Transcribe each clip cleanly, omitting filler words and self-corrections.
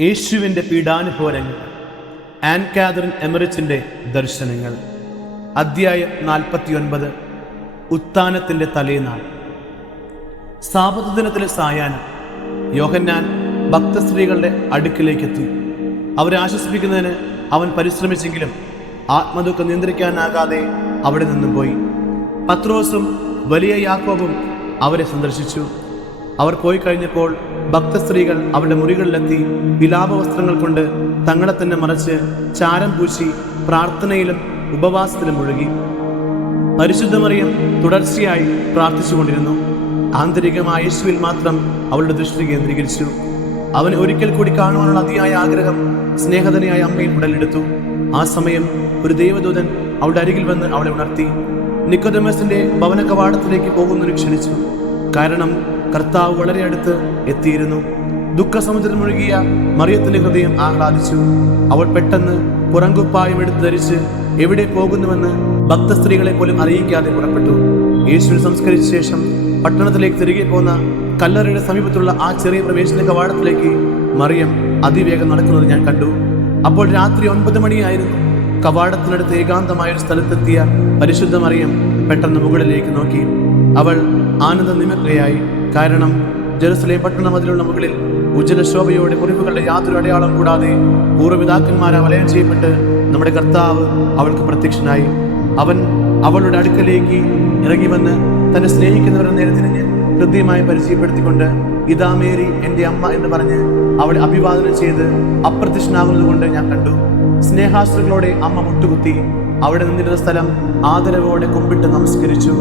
യേശുവിൻ്റെ പീഡാനുഭവങ്ങൾ. An Catherine എമറിച്ചിൻ്റെ ദർശനങ്ങൾ. അധ്യായം 49. ഉത്ഥാനത്തിൻ്റെ തലേനാൾ. സാബത്ത് ദിനത്തിലെ സായാഹ്നം യോഹന്നാൻ ഭക്തസ്ത്രീകളുടെ അടുക്കിലേക്കെത്തി. അവരെ ആശ്വസിപ്പിക്കുന്നതിന് അവൻ പരിശ്രമിച്ചെങ്കിലും ആത്മദുഃഖം നിയന്ത്രിക്കാനാകാതെ അവിടെ നിന്നും പോയി. പത്രോസും വലിയ യാക്കോബും അവരെ സന്ദർശിച്ചു. അവർ പോയി കഴിഞ്ഞപ്പോൾ ഭക്തസ്ത്രീകൾ അവരുടെ മുറികളിലെത്തി വിലാപവസ്ത്രങ്ങൾ കൊണ്ട് തങ്ങളെ തന്നെ മറച്ച് ചാരം പൂശി പ്രാർത്ഥനയിലും ഉപവാസത്തിലും മുഴുകി. പരിശുദ്ധ മറിയം തുടർച്ചയായി പ്രാർത്ഥിച്ചുകൊണ്ടിരുന്നു. ആന്തരികമായ യേശുവിൽ മാത്രം അവളുടെ ദൃഷ്ടി കേന്ദ്രീകരിച്ചു. അവൻ ഒരിക്കൽ കൂടി കാണുവാനുള്ള അതിയായ ആഗ്രഹം സ്നേഹധനയായ അമ്മയിൽ ഉടലെടുത്തു. ആ സമയം ഒരു ദൈവദൂതൻ അവളുടെ അരികിൽ വന്ന് അവളെ ഉണർത്തി. നിക്കോദെമസിന്റെ ഭവന കവാടത്തിലേക്ക് പോകുന്നതിന് ക്ഷണിച്ചു. കാരണം കർത്താവ് വളരെ അടുത്ത് എത്തിയിരുന്നു. ദുഃഖസമുദ്രം മുഴുകിയ മറിയത്തിന്റെ ഹൃദയം ആഹ്ലാദിച്ചു. അവൾ പെട്ടെന്ന് പുറങ്കുപ്പായം എടുത്ത് ധരിച്ച് എവിടെ പോകുന്നുവെന്ന് ഭക്തസ്ത്രീകളെ പോലും അറിയിക്കാതെ പുറപ്പെട്ടു. യേശുവിനെ സംസ്കരിച്ച ശേഷം പട്ടണത്തിലേക്ക് തിരികെ പോന്ന കല്ലറയുടെ സമീപത്തുള്ള ആ ചെറിയ പ്രവേശന കവാടത്തിലേക്ക് മറിയം അതിവേഗം നടക്കുന്നത് ഞാൻ കണ്ടു. അപ്പോൾ രാത്രി 9 മണിയായിരുന്നു. കവാടത്തിനടുത്ത് ഏകാന്തമായ ഒരു സ്ഥലത്തെത്തിയ പരിശുദ്ധ മറിയം പെട്ടെന്ന് മുകളിലേക്ക് നോക്കി. അവൾ ആനന്ദ നിമഗ്നയായി. കാരണം ജെറുസലേം പട്ടണം അതിലുള്ള മുകളിൽ ഉജ്ജ്വലശോഭയോടെ മുറിവുകളുടെ യാതൊരു അടയാളം കൂടാതെ പൂർവ്വപിതാക്കന്മാരെ വലയം ചെയ്യപ്പെട്ട് നമ്മുടെ കർത്താവ് അവൾക്ക് പ്രത്യക്ഷനായി. അവൻ അവളുടെ അടുക്കലേക്ക് ഇറങ്ങി വന്ന് തന്നെ സ്നേഹിക്കുന്നവരുടെ നേരെ തിരിഞ്ഞ് ഹൃദ്യമായി പരിചയപ്പെടുത്തിക്കൊണ്ട് ഇതാ മേരി എൻ്റെ അമ്മ എന്ന് പറഞ്ഞ് അവളെ അഭിവാദനം ചെയ്ത് അപ്രത്യക്ഷനാകുന്നത് കൊണ്ട് ഞാൻ കണ്ടു. സ്നേഹാസ്ത്രങ്ങളോടെ അമ്മ മുട്ടുകുത്തി അവിടെ നിന്നിരുന്ന സ്ഥലം ആദരവോടെ കുമ്പിട്ട് നമസ്കരിച്ചു.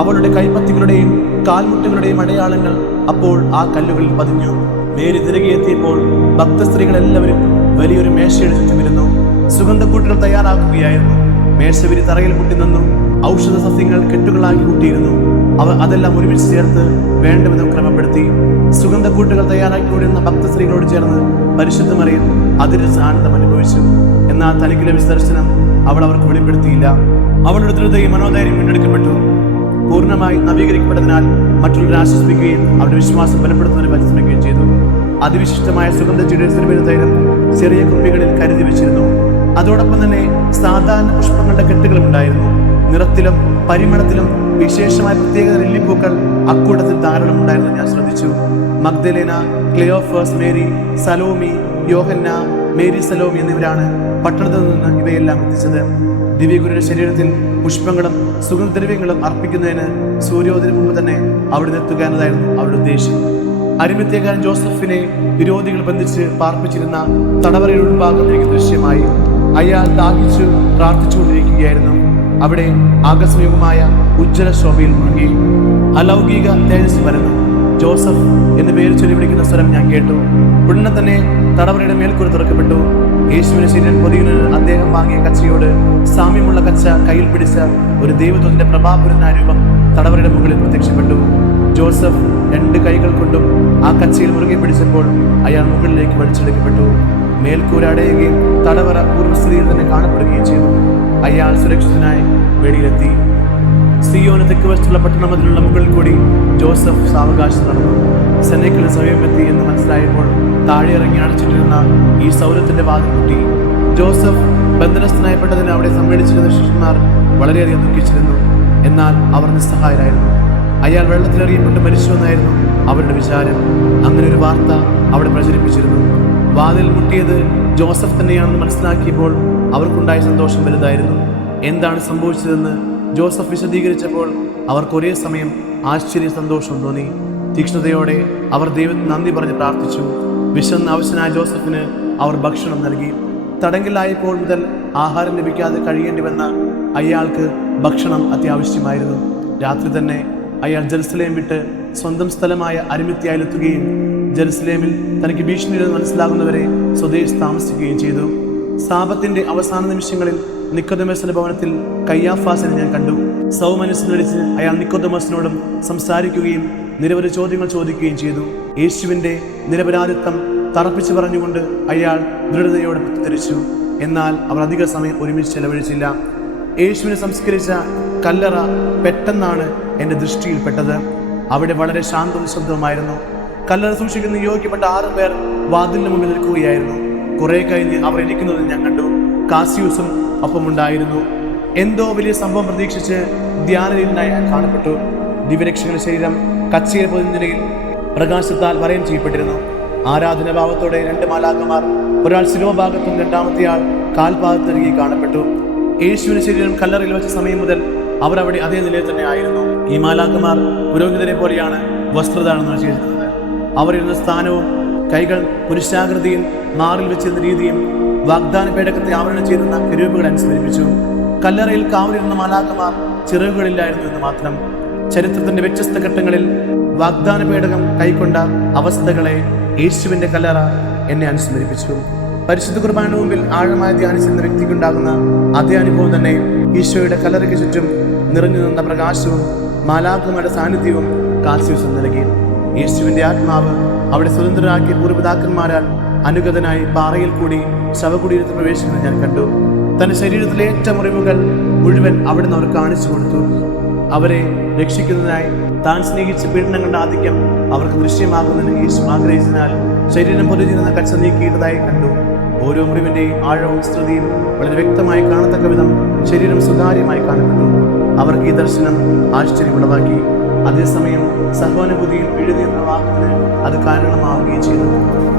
അവളുടെ കൈപ്പത്തികളുടെയും കാൽമുട്ടുകളുടെയും അടയാളങ്ങൾ അപ്പോൾ ആ കല്ലുകളിൽ പതിഞ്ഞു. മേരി തിരികെ എത്തിയപ്പോൾ ഭക്തസ്ത്രീകളെല്ലാവരും വലിയൊരു മേശയുടെ ചുറ്റുമിരുന്നു. സുഗന്ധക്കൂട്ടുകൾ തയ്യാറാക്കുകയായിരുന്നു. മേശവിരി തറയിൽ മുട്ടി നിന്നു. ഔഷധ സസ്യങ്ങൾ കെട്ടുകളാക്കി കൂട്ടിയിരുന്നു. അവർ അതെല്ലാം ഒരുമിച്ച് ചേർത്ത് വേണ്ടവിധം ക്രമപ്പെടുത്തി. സുഗന്ധക്കൂട്ടുകൾ തയ്യാറാക്കിക്കൊണ്ടിരുന്ന ഭക്തസ്ത്രീകളോട് ചേർന്ന് പരിശുദ്ധ മറിയം അതിരച്ച ആനന്ദം അനുഭവിച്ചു. എന്നാൽ തനിക്ക് ലഭിച്ച ദർശനം അവൾ അവർക്ക് വെളിപ്പെടുത്തിയില്ല. അവളുടെ ദൃഢതയും മനോധൈര്യം വീണ്ടെടുക്കപ്പെട്ടു. പൂർണ്ണമായി നവീകരിക്കപ്പെട്ടതിനാൽ മറ്റുള്ളവരെ ആശ്വസിപ്പിക്കുകയും അവരുടെ വിശ്വാസം ബലപ്പെടുത്തുന്നതിന് പരിശ്രമിക്കുകയും ചെയ്തു. അതിവിശിഷ്ടമായ സുഗന്ധച്ചെടിയുടെ സിനിമ തൈലം ചെറിയ കുപ്പികളിൽ കരുതി വെച്ചിരുന്നു. അതോടൊപ്പം തന്നെ സാധാരണ പുഷ്പങ്ങളുടെ കെട്ടുകളും ഉണ്ടായിരുന്നു. നിറത്തിലും പരിമളത്തിലും വിശേഷമായ പ്രത്യേക ലില്ലിപ്പൂക്കൾ അക്കൂട്ടത്തിൽ ധാരാളം ഉണ്ടായിരുന്നു ഞാൻ ശ്രദ്ധിച്ചു. Magdalene, ക്ലെയോഫസ്, Mary, Salomi, Yohanna, Mary Salomi എന്നിവരാണ് പട്ടണത്തിൽ നിന്ന് ഇവയെല്ലാം എത്തിച്ചത്. ദിവ്യഗുരുവിന്റെ ശരീരത്തിൽ പുഷ്പങ്ങളും സുഗന്ധദ്രവ്യങ്ങളും അർപ്പിക്കുന്നതിന് സൂര്യോദയം മുമ്പ് തന്നെ അവിടെ എത്തുക എന്നതായിരുന്നു അവരുടെ ഉദ്ദേശം. അരിമത്യക്കാരൻ ജോസഫിനെ വിരോധികൾ ബന്ധിച്ച് പാർപ്പിച്ചിരുന്ന തടവറയുടെ ഉൾഭാഗം എനിക്ക് ദൃശ്യമായി. അയാൾ ദാഹിച്ചു പ്രാർത്ഥിച്ചുകൊണ്ടിരിക്കുകയായിരുന്നു. അവിടെ ആകസ്മികമായ ഉജ്ജ്വല ശോഭയിൽ മുഴുകി. അലൗകിക തേജസ് പരന്നു. ജോസഫ് എന്ന് പേര് ചൊല്ലി വിളിക്കുന്ന സ്വരം ഞാൻ കേട്ടു. ഉടനെ തന്നെ തടവറയുടെ മേൽക്കൂര തുറക്കപ്പെട്ടു. യേശുവിന്റെ ശരീരം പൊതിയുന്നതിന് അദ്ദേഹം വാങ്ങിയ കച്ചയോട് സാമ്യമുള്ള കച്ച കയ്യിൽ പിടിച്ച ഒരു ദൈവദൂതന്റെ പ്രഭാപുരനായ രൂപം തടവറയുടെ മുകളിൽ പ്രത്യക്ഷപ്പെട്ടു. ജോസഫ് 2 കൈകൾ കൊണ്ടും ആ കച്ചയിൽ മുറുകെ പിടിച്ചപ്പോൾ അയാൾ മുകളിലേക്ക് വലിച്ചെടുക്കപ്പെട്ടു. മേൽക്കൂര അടയുകയും തടവറ പൂർവ്വസ്ഥിതിയിൽ തന്നെ കാണപ്പെടുകയും ചെയ്തു. അയാൾ സുരക്ഷിതനായി വെളിയിലെത്തി. സിയോന് തെക്ക് വശത്തുള്ള പട്ടണമതിലുള്ള മുകളിൽ കൂടി ജോസഫ് സാവകാശം നടന്നു. സെനേക്കിന് സമയമെത്തി എന്ന് മനസ്സിലായപ്പോൾ താഴെ ഇറങ്ങി അടച്ചിട്ടിരുന്ന ഈ സൗരത്തിന്റെ വാതിൽ മുട്ടി. ജോസഫ് ബന്ധനസ്ഥനായപ്പെട്ടതിന് അവിടെ സമ്മേളിച്ചിരുന്ന ശിഷ്യന്മാർ വളരെയധികം ദുഃഖിച്ചിരുന്നു. എന്നാൽ അവർ നിസ്സഹായരായിരുന്നു. അയാൾ വെള്ളത്തിലെറിയപ്പെട്ട് മരിച്ചുവെന്നായിരുന്നു അവരുടെ വിചാരം. അങ്ങനെ ഒരു വാർത്ത അവിടെ പ്രചരിപ്പിച്ചിരുന്നു. വാതിൽ മുട്ടിയത് ജോസഫ് തന്നെയാണെന്ന് മനസ്സിലാക്കിയപ്പോൾ അവർക്കുണ്ടായ സന്തോഷം വലുതായിരുന്നു. എന്താണ് സംഭവിച്ചതെന്ന് ജോസഫ് വിശദീകരിച്ചപ്പോൾ അവർക്ക് ഒരേ സമയം ആശ്ചര്യ സന്തോഷം തോന്നി. തീക്ഷ്ണതയോടെ അവർ ദൈവത്തിന് നന്ദി പറഞ്ഞ് പ്രാർത്ഥിച്ചു. വിശന്ന അവശനായ ജോസഫിന് അവർ ഭക്ഷണം നൽകി. തടങ്കലിലായപ്പോൾ മുതൽ ആഹാരം ലഭിക്കാതെ കഴിയേണ്ടി വന്ന അയാൾക്ക് ഭക്ഷണം അത്യാവശ്യമായിരുന്നു. രാത്രി തന്നെ അയാൾ ജെറുസലേം വിട്ട് സ്വന്തം സ്ഥലമായ അരിമത്യയിലെത്തുകയും ജെറുസലേമിൽ തനിക്ക് ഭീഷണിയിലെന്ന് മനസ്സിലാകുന്നവരെ സ്വദേശത്ത് താമസിക്കുകയും ചെയ്തു. സാബത്തിന്റെ അവസാന നിമിഷങ്ങളിൽ നിക്കോദെമസിന്റെ ഭവനത്തിൽ കയ്യാഫാസിനെ ഞാൻ കണ്ടു. സൗമനസ്സുനടിച്ച് അയാൾ നിക്കോദെമസിനോടും സംസാരിക്കുകയും നിരവധി ചോദ്യങ്ങൾ ചോദിക്കുകയും ചെയ്തു. യേശുവിന്റെ നിരപരാധിത്വം തറപ്പിച്ചു പറഞ്ഞുകൊണ്ട് അയാൾ ദൃഢതയോടെ പ്രതികരിച്ചു. എന്നാൽ അവർ അധിക സമയം ഒരുമിച്ച് ചെലവഴിച്ചില്ല. യേശുവിനെ സംസ്കരിച്ച കല്ലറ പെട്ടെന്നാണ് എൻ്റെ ദൃഷ്ടിയിൽപ്പെട്ടത്. അവിടെ വളരെ ശാന്തവും നിശബ്ദവുമായിരുന്നു. കല്ലറ സൂക്ഷിക്കുന്ന യോഗ്യപ്പെട്ട 6 പേർ വാതിലിന് മുമ്പിൽ നിൽക്കുകയായിരുന്നു. കുറെ കഴിഞ്ഞ് അവർ ഇരിക്കുന്നത് ഞാൻ കണ്ടു. കാസിയൂസും ഒപ്പമുണ്ടായിരുന്നു. എന്തോ വലിയ സംഭവം പ്രതീക്ഷിച്ച് ധ്യാനലീനനായി ഞാൻ കാണപ്പെട്ടു. ദിവ്യരക്ഷകന്റെ ശരീരം കച്ചയിൽ പൊതിഞ്ഞ നിലയിൽ പ്രകാശത്താൽ വലയം ചെയ്യപ്പെട്ടിരുന്നു. ആരാധനാഭാവത്തോടെ 2 മാലാഖമാർ, ഒരാൾ ശിരോഭാഗത്തും രണ്ടാമത്തെ ആൾ കാൽഭാഗത്തിനരികെ കാണപ്പെട്ടു. യേശുവിന്റെ ശരീരം കല്ലറയിൽ വെച്ച സമയം മുതൽ അവർ അവിടെ അതേ നിലയിൽ തന്നെ ആയിരുന്നു. ഈ മാലാഖമാർ പുരോഹിതരെ പോലെയാണ് വസ്ത്രധാരണം ചെയ്തിരുന്നത്. അവരിരുന്ന സ്ഥാനവും കൈകൾ പുരുഷാകൃതിയിൽ മാറിൽ വെച്ചിരുന്ന രീതിയും വാഗ്ദാന പേടകത്തെ ആവരണം ചെയ്തിരുന്ന കെരൂബുകളെ അനുസ്മരിപ്പിച്ചു. കല്ലറയിൽ കാവലിരുന്ന മാലാഖമാർ ചിറകുകളില്ലായിരുന്നു എന്ന് മാത്രം. ചരിത്രത്തിന്റെ വ്യത്യസ്ത ഘട്ടങ്ങളിൽ വാഗ്ദാന പേടകം കൈക്കൊണ്ട അവസ്ഥകളെ യേശുവിന്റെ കല്ലറ എന്നെ അനുസ്മരിപ്പിച്ചു. പരിശുദ്ധ കുർബാനയുടെ മുമ്പിൽ ആഴമായി ധ്യാനിച്ചിരുന്ന വ്യക്തിക്കുണ്ടാകുന്ന അതേ അനുഭവം തന്നെ ഈശോയുടെ കല്ലറയ്ക്ക് ചുറ്റും നിറഞ്ഞു നിന്ന പ്രകാശവും മാലാഖമാരുടെ സാന്നിധ്യവും കാസിയൂസും നൽകി. യേശുവിന്റെ ആത്മാവ് അവിടെ സ്വതന്ത്രരാക്കിയ പൂർവ്വപിതാക്കന്മാരാൽ അനുഗതനായി പാറയിൽ കൂടി ശവകുടീരത്തിൽ പ്രവേശിക്കുന്നത് ഞാൻ കണ്ടു. തന്റെ ശരീരത്തിലെ ഏറ്റവും മുറിവുകൾ മുഴുവൻ അവിടുന്ന് അവർ കാണിച്ചു കൊടുത്തു. അവരെ രക്ഷിക്കുന്നതിനായി താൻ സ്നേഹിച്ച പീഡനങ്ങളുടെ ആധിക്യം അവർക്ക് ദൃശ്യമാകുന്നതിന് യേശു ആഗ്രഹിച്ചതിനാൽ ശരീരം പൊതിഞ്ഞിരുന്ന കച്ച നീക്കിയിട്ടതായി കണ്ടു. ഓരോ മുറിവിന്റെയും ആഴവും സ്തുതിയും വളരെ വ്യക്തമായി കാണത്തക്ക വിധം ശരീരം സുതാര്യമായി കാണപ്പെട്ടു. അവർക്ക് ഈ ദർശനം ആശ്ചര്യമുളവാക്കി. അതേസമയം സഹോനുഭൂതിയിൽ എഴുതിയെന്ന വാക്കിന് അത് കാരണമാവുകയും ചെയ്തു.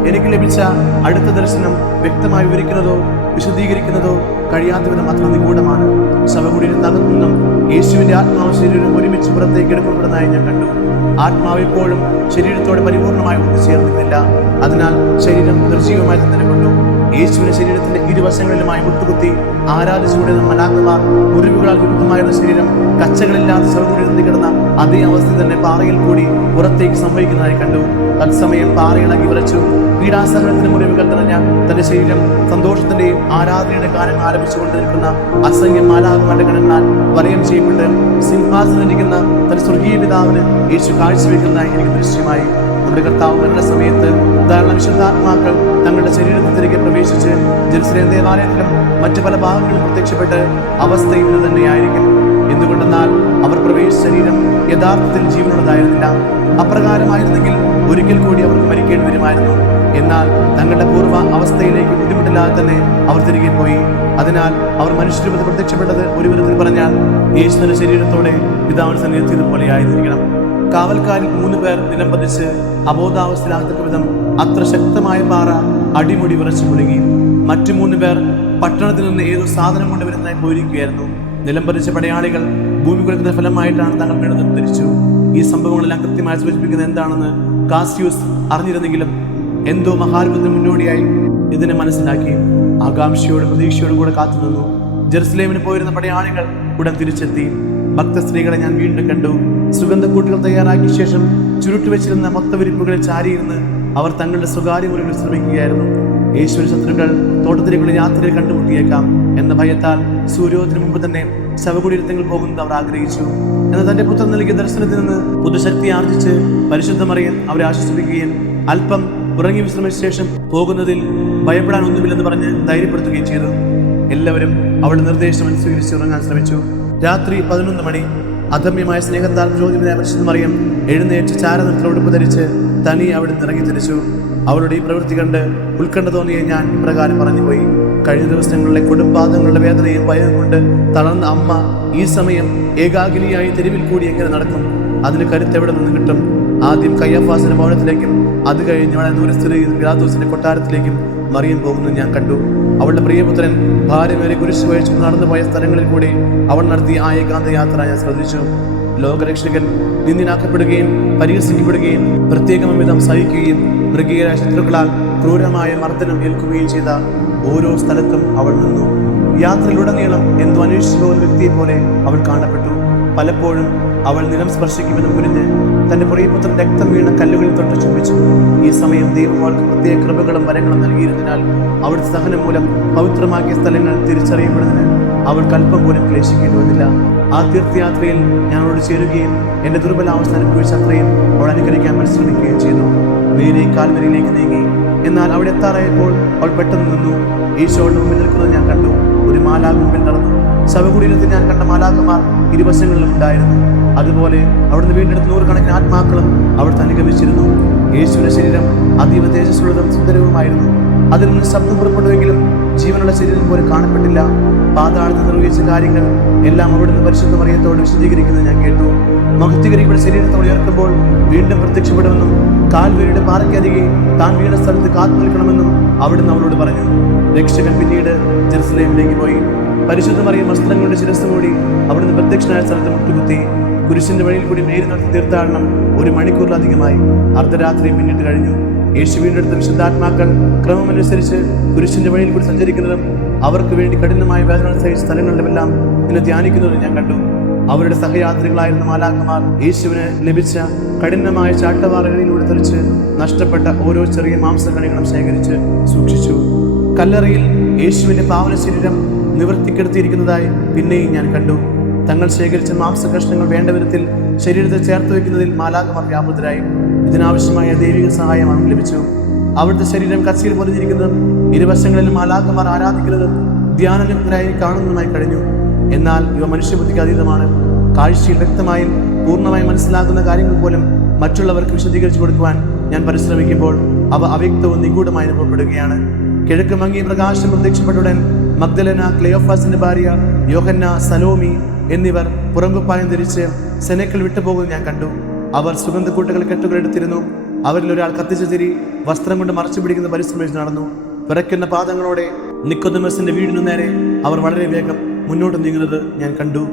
എനിക്ക് ലഭിച്ച അടുത്ത ദർശനം വ്യക്തമായി വിവരിക്കുന്നതോ വിശദീകരിക്കുന്നതോ കഴിയാത്ത വിധം അത്ര നിഗൂഢമാണ്. ശവകുടീരത്തിനകത്തു നിന്നും യേശുവിന്റെ ആത്മാവ് ശരീരം ഒരുമിച്ച് പുറത്തേക്ക് എടുക്കപ്പെടുന്നതായി ഞാൻ കണ്ടു. ആത്മാവ് ഇപ്പോഴും ശരീരത്തോടെ പരിപൂർണമായി ഒത്തുചേർന്നില്ല. അതിനാൽ ശരീരം നിർജീവമായി നിലകൊണ്ടു. യേശുവിന്റെ ശരീരത്തിന്റെ ഇരുവശങ്ങളിലുമായി മുട്ടുകുത്തി ആരാധിച്ചുകൊണ്ടിരുന്ന മലാഖമാർ മുറിവുകളാൽ വിമുഖമായിരുന്ന ശരീരം കച്ചകളില്ലാത്ത ശവകുടീരത്തിൽ കിടന്ന അതേ അവസ്ഥ തന്നെ പാറയിൽ കൂടി പുറത്തേക്ക് സംഭവിക്കുന്നതായി കണ്ടു. തത്സമയം പാറയിളകി വിറച്ചു. പീഡാസഹനത്തിന്റെ മുറിവുകൾ നിറഞ്ഞ തന്റെ ശരീരം സന്തോഷത്തിന്റെയും ആരാധനയുടെ ഗാനങ്ങൾ ആരംഭിച്ചുകൊണ്ട് നിൽക്കുന്ന അസംഖ്യം മാലാഖമാരുടെ ഗണങ്ങളാൽ വലയം ചെയ്യപ്പെട്ട് സിംഹാസനത്തിലിരിക്കുന്ന തന്റെ സ്വർഗീയ പിതാവിന് യേശു കാഴ്ചവെക്കുന്നതായി എനിക്ക് ദൃശ്യമായി. നമ്മുടെ കർത്താവ് മരണ സമയത്ത് ധാരാളം വിശുദ്ധാത്മാക്കൾ തങ്ങളുടെ ശരീരത്തിൽ തിരികെ പ്രവേശിച്ച് ജെറുസലേം ദേവാലയത്തിലും മറ്റു പല ഭാഗങ്ങളിലും പ്രത്യക്ഷപ്പെട്ട് അവസ്ഥ ഇന്ന് തന്നെയായിരിക്കും. എന്തുകൊണ്ടെന്നാൽ അവർ പ്രവേശിച്ച ശരീരം യഥാർത്ഥത്തിൽ ജീവനുള്ളതായിരുന്നില്ല. അപ്രകാരമായിരുന്നെങ്കിൽ ഒരിക്കൽ കൂടി അവർക്ക് മരിക്കേണ്ടി വരുമായിരുന്നു. എന്നാൽ തങ്ങളുടെ പൂർവ്വ അവസ്ഥയിലേക്ക് ബുദ്ധിമുട്ടില്ലാതെ തന്നെ അവർ തിരികെ പോയി. അതിനാൽ അവർ മനുഷ്യരൂപത്തിൽ പ്രത്യക്ഷപ്പെട്ടത് ഒരു വിധത്തിൽ പറഞ്ഞാൽ യേശുവിന്റെ ശരീരത്തോടെ പിതാവിന്റെ സന്നിധിയിതുപോലെയായിരിക്കണം. കാവൽക്കാരിൽ 3 പേർ നിലം പതിച്ച് അബോധാവസ്ഥയിലാകത്തക്ക വിധം അത്ര ശക്തമായ പാറ അടിമുടി വിറച്ചു മുഴുകി. മറ്റു 3 പേർ പട്ടണത്തിൽ നിന്ന് ഏതോ സാധനം കൊണ്ടുവരുന്നതായി പോയിരിക്കുകയായിരുന്നു. നിലം പതിച്ച പടയാളികൾ ഭൂമി കുലുക്കുന്ന ഫലമായിട്ടാണ് തങ്ങൾ വീണതെന്ന് ധരിച്ചു. ഈ സംഭവങ്ങളെല്ലാം കൃത്യമായി സൂചിപ്പിക്കുന്നത് എന്താണെന്ന് കാസിയൂസ് അറിഞ്ഞിരുന്നെങ്കിലും എന്തോ മഹാത്ഭുതത്തിന് മുന്നോടിയായി ഇതിനെ മനസ്സിലാക്കി ആകാംക്ഷയോടും പ്രതീക്ഷയോടും കൂടെ കാത്തുനിന്നു. ജെറുസലേമിന് പോയിരുന്ന പടയാളികൾ ഉടൻ തിരിച്ചെത്തി. ഭക്തസ്ത്രീകളെ ഞാൻ വീണ്ടും കണ്ടു. സുഗന്ധക്കൂട്ടുകൾ തയ്യാറാക്കിയ ശേഷം ചുരുട്ടുവെച്ചിരുന്ന മൊത്തവിരിപ്പുകളിൽ ചാരിയിരുന്ന് അവർ തങ്ങളുടെ സ്വകാര്യ മുറികളിൽ ശ്രമിക്കുകയായിരുന്നു. യേശുവിന്റെ ശത്രുക്കൾ തോട്ടത്തിലേക്കുള്ള യാത്രയിൽ കണ്ടുമുട്ടിയേക്കാം എന്ന ഭയത്താൽ സൂര്യോദയത്തിന് മുമ്പ് തന്നെ ശവകുടീരത്തിൽ പോകുന്നത് അവർ ആഗ്രഹിച്ചു. എന്നാൽ തന്റെ പുത്രൻ നൽകിയ ദർശനത്തിൽ നിന്ന് പുതുശക്തി ആർജിച്ച് പരിശുദ്ധ മറിയം അവരെ ആശ്വസിപ്പിക്കുകയും അല്പം ഉറങ്ങി വിശ്രമിച്ച ശേഷം പോകുന്നതിൽ ഭയപ്പെടാൻ ഒന്നുമില്ലെന്ന് പറഞ്ഞ് ധൈര്യപ്പെടുത്തുകയും ചെയ്തു. എല്ലാവരും അവളുടെ നിർദ്ദേശം അനുസരിച്ച് ഉറങ്ങാൻ ശ്രമിച്ചു. രാത്രി 11 മണി. അദമ്യമായ സ്നേഹത്താൽ പ്രചോദിതനായ പരിശുദ്ധ മറിയം എഴുന്നേറ്റ് ചാരനിറത്തിലെ ഉടുപ്പ് ധരിച്ച് തനി അവിടെ ഇറങ്ങി തിരിച്ചു. അവളുടെ ഈ പ്രവൃത്തി കണ്ട് ഉത്കണ്ഠ തോന്നിയ ഞാൻ ഇപ്രകാരം പറഞ്ഞുപോയി. കഴിഞ്ഞ ദിവസങ്ങളിലെ കൊടുമ്പാദങ്ങളുടെ വേദനയും ഭയവും കൊണ്ട് തളർന്ന അമ്മ ഈ സമയം ഏകാകിനിയായി തെരുവിൽ കൂടി എങ്ങനെ നടക്കും? അതിന് കരുത്ത് എവിടെ നിന്ന് കിട്ടും? ആദ്യം കയ്യഫാസിന്റെ ഭവനത്തിലേക്കും അത് കഴിഞ്ഞ് അവളെ ദൂരസ്ഥിതിയിൽ പിലാത്തോസിന്റെ കൊട്ടാരത്തിലേക്കും മറിയം പോകുന്നത് ഞാൻ കണ്ടു. അവളുടെ പ്രിയപുത്രൻ ഭാര്യമേറെ കുരിശ് വഹിച്ചു നടന്നുപോയ സ്ഥലങ്ങളിൽ കൂടി അവൾ നടത്തിയ ആ ഏകാന്ത യാത്ര ഞാൻ ശ്രദ്ധിച്ചു. ലോകരക്ഷകൻ നിന്ദിനാക്കപ്പെടുകയും പരിഹസിക്കപ്പെടുകയും പ്രത്യേകം വിധം സഹിക്കുകയും മൃഗീയരായ ശത്രുക്കളാൽ ക്രൂരമായ മർദ്ദനം ഏൽക്കുകയും ചെയ്ത ഓരോ സ്ഥലത്തും അവൾ നിന്നു. യാത്രയിലുടനീളം എന്തോ അന്വേഷിച്ചു പോകുന്ന വ്യക്തിയെ പോലെ അവൾ കാണപ്പെട്ടു. പലപ്പോഴും അവൾ നിലം സ്പർശിക്കുമെന്ന് കുനിഞ്ഞ് തന്റെ പ്രിയപുത്രൻ രക്തം വീണ കല്ലുകളിൽ തൊട്ട് ചുംബിച്ചു. ഈ സമയം ദൈവം അവൾക്ക് പ്രത്യേക കൃപകളും വരങ്ങളും നൽകിയിരുന്നതിനാൽ അവിടുത്തെ സഹനം മൂലം പവിത്രമാക്കിയ സ്ഥലങ്ങൾ തിരിച്ചറിയപ്പെടുന്നതിന് അവൾക്ക് അല്പം പോലും ക്ലേശിക്കേണ്ടി വന്നില്ല. ആ തീർത്ഥയാത്രയിൽ ഞാൻ അവളോട് ചേരുകയും എന്റെ ദുർബലാവസ്ഥ അനുഭവിച്ച അത്രയും അവൾ അനുകരിക്കാൻ പരിശ്രമിക്കുകയും ചെയ്തു. നേരെ കാൽവരിയിലേക്ക് നീങ്ങി. എന്നാൽ അവിടെ എത്താറായപ്പോൾ അവൾ പെട്ടെന്ന് നിന്നു. ഈശോയുടെ മുമ്പിൽ നിൽക്കുന്നത് ഞാൻ കണ്ടു. ഒരു മാലാഖ മുമ്പിൽ നടന്നു. ശവകുടീരത്തിൽ ഞാൻ കണ്ട മാലാഖമാർ ഇരുവശങ്ങളിലും ഉണ്ടായിരുന്നു. അതുപോലെ അവിടുന്ന് വീണ്ടെടുത്ത 100 കണക്കിന് ആത്മാക്കളും അവിടുത്തെ അനുഗമിച്ചിരുന്നു. യേശുവിന്റെ ശരീരം അതീവ തേജസ്സുള്ളതും സുന്ദരവുമായിരുന്നു. അതിൽ നിന്ന് ശബ്ദം പുറപ്പെടുമെങ്കിലും ജീവനുള്ള ശരീരം പോലെ കാണപ്പെട്ടില്ല. പാതാളത്തിൽ നിർവഹിച്ച കാര്യങ്ങൾ എല്ലാം അവിടുന്ന് പരിശുദ്ധ മറിയത്തോട് വിശദീകരിക്കുന്നത് ഞാൻ കേട്ടു. മഹത്വീകരിക്കപ്പെട്ട ശരീരത്തോട് ഉയർത്തുമ്പോൾ വീണ്ടും പ്രത്യക്ഷപ്പെടുമെന്നും കാൽവരിയുടെ പാറയ്ക്കരികെ താൻ വീണ സ്ഥലത്ത് കാത്തു നിൽക്കണമെന്നും അവിടുന്ന് അവളോട് പറഞ്ഞു. രക്ഷകൻ പിന്നീട് ജെറുസലേമിലേക്ക് പോയി. പരിശുദ്ധ മറിയം വസ്ത്രം കൊണ്ട് ശിരസ് മൂടി അവിടുന്ന് പ്രത്യക്ഷനായ സ്ഥലത്ത് മുട്ടുകുത്തി. കുരിശിന്റെ വഴിയിൽ കൂടി നേരി നടത്തി തീർത്ഥാടനം 1 മണിക്കൂറിലധികമായി. അർദ്ധരാത്രി പിന്നിട്ട് കഴിഞ്ഞു. യേശുവിന്റെ അടുത്ത് വിശുദ്ധാത്മാക്കൾ ക്രമമനുസരിച്ച് കുരിശിന്റെ വഴിയിൽ കൂടി സഞ്ചരിക്കുന്നതും അവർക്ക് വേണ്ടി കഠിനമായ വേദന സഹിച്ച സ്ഥലങ്ങളിലുമെല്ലാം ഇന്ന് ധ്യാനിക്കുന്നതും ഞാൻ കണ്ടു. അവരുടെ സഹയാത്രികളായിരുന്ന മാലാഖമാർ യേശുവിന് ലഭിച്ച കഠിനമായ ചാട്ടവാറകളിലൂടെ തെളിച്ച് നഷ്ടപ്പെട്ട ഓരോ ചെറിയ മാംസകണികളും ശേഖരിച്ച് സൂക്ഷിച്ചു. കല്ലറയിൽ യേശുവിന്റെ പാവന ശരീരം നിവർത്തിക്കെടുത്തിയിരിക്കുന്നതായി പിന്നെയും ഞാൻ കണ്ടു. തങ്ങൾ ശേഖരിച്ച മാംസകഷ്ണങ്ങൾ വേണ്ട വിധത്തിൽ ശരീരത്തെ ചേർത്ത് വയ്ക്കുന്നതിൽ മാലാഖമാർ വ്യാപൃതരായി. ഇതിനാവശ്യമായ ദൈവിക സഹായം അവർക്ക് ലഭിച്ചു. അവിടുത്തെ ശരീരം കച്ചിയിൽ പൊതിഞ്ഞിരിക്കുന്നതും ഇരുവശങ്ങളിലും മാലാഖമാർ ആരാധിക്കുന്നതും ധ്യാനനിരതരായി കാണുന്നതുമായി കഴിഞ്ഞു. എന്നാൽ ഇവ മനുഷ്യബുദ്ധിക്ക് അതീതമാണ്. കാഴ്ചയിൽ വ്യക്തമായും പൂർണ്ണമായും മനസ്സിലാകുന്ന കാര്യങ്ങൾ പോലും മറ്റുള്ളവർക്ക് വിശദീകരിച്ചു കൊടുക്കുവാൻ ഞാൻ പരിശ്രമിക്കുമ്പോൾ അവ അവ്യക്തവും നിഗൂഢമായി അനുഭവപ്പെടുകയാണ്. കിഴക്ക് മങ്ങിയ പ്രകാശം പ്രത്യക്ഷപ്പെട്ടുടൻ മഗ്ദലന, ക്ലെയോഫാസിന്റെ ഭാര്യ യോഹന്ന, സലോമി എന്നിവർ പുറംകുപ്പായം ധരിച്ച് സെനക്കിൽ വിട്ടുപോകുന്നത് ഞാൻ കണ്ടു. അവർ സുഗന്ധക്കൂട്ടുകൾ കെട്ടുകളെടുത്തിരുന്നു. അവരിൽ ഒരാൾ കത്തിച്ച തിരി വസ്ത്രം കൊണ്ട് മറച്ചു പിടിക്കുന്ന പരിശ്രമിച്ച് നടന്നു. വിറയ്ക്കുന്ന പാദങ്ങളോടെ നിക്കോദെമസിന്റെ വീടിനു നേരെ അവർ വളരെ വേഗം മുന്നോട്ട് നീങ്ങുന്നത് ഞാൻ കണ്ടു.